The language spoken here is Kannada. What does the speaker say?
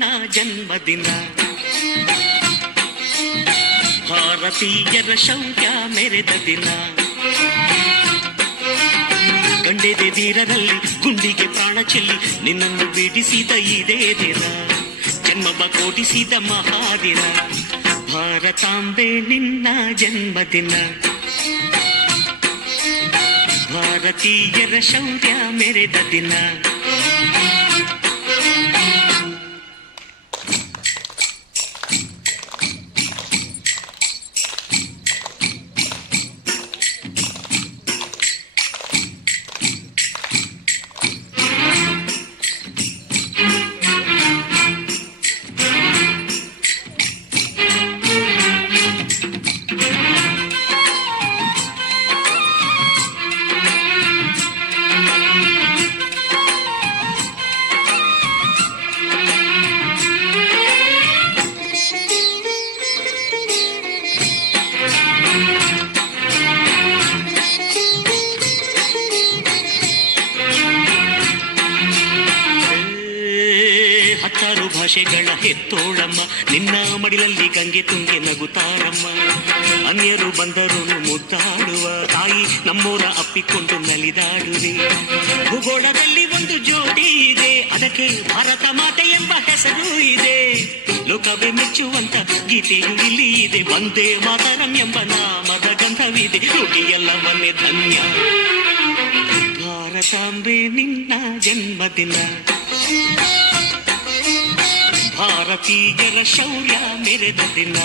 ನಿನ್ನ ಜನ್ಮದಿನ. ಭಾರತೀಯರ ಶೌರ್ಯ ಮೆರೆದ ದಿನ. ಗಂಡೆದೆ ವೀರರಲ್ಲಿ ಗುಂಡಿಗೆ ಪ್ರಾಣ ಚೆಲ್ಲಿ ನಿನ್ನನ್ನು ಬಿಡಿಸಿದ ಇದೇ ದಿನ. ಜನ್ಮವ ಕೊಡಿಸಿದ ಮಹಾದಿನ. ಭಾರತಾಂಬೆ ನಿನ್ನ ಜನ್ಮದಿನ. ಭಾರತೀಯರ ಶೌರ್ಯ ಮೆರೆದ ದಿನ. ಹತ್ತಾರು ಭಾಷೆಗಳ ಹೆತ್ತೋಳಮ್ಮ ನಿನ್ನ ಮಡಿಲಲ್ಲಿ ಗಂಗೆ ತುಂಗೆ ನಗುತ್ತಾರಮ್ಮ. ಅನ್ಯರು ಬಂದರು ಮುದ್ದಾಡುವ ತಾಯಿ ನಮ್ಮೂರ ಅಪ್ಪಿಕೊಂಡು ನಲಿದಾಡುವೆ. ಭೂಗೋಳದಲ್ಲಿ ಒಂದು ಜ್ಯೋತಿ ಇದೆ, ಅದಕ್ಕೆ ಭಾರತ ಮಾತೆ ಎಂಬ ಹೆಸರು ಇದೆ. ಲೋಕವೇ ಮೆಚ್ಚುವಂತ ಗೀತೆಯು ಇಲ್ಲಿ ಇದೆ. ಒಂದೇ ಮಾತರಂ ಎಂಬ ನಾಮದ ಗಂಧವಿದೆ. ನುಡಿಯೆಲ್ಲವನ್ನೇ ಧನ್ಯ. ಭಾರತಾಂಬೆ ನಿನ್ನ ಜನ್ಮದಿನ. ಭಾರತೀಯರ ಶೌರ್ಯ ಮೆರೆದ ದಿನ.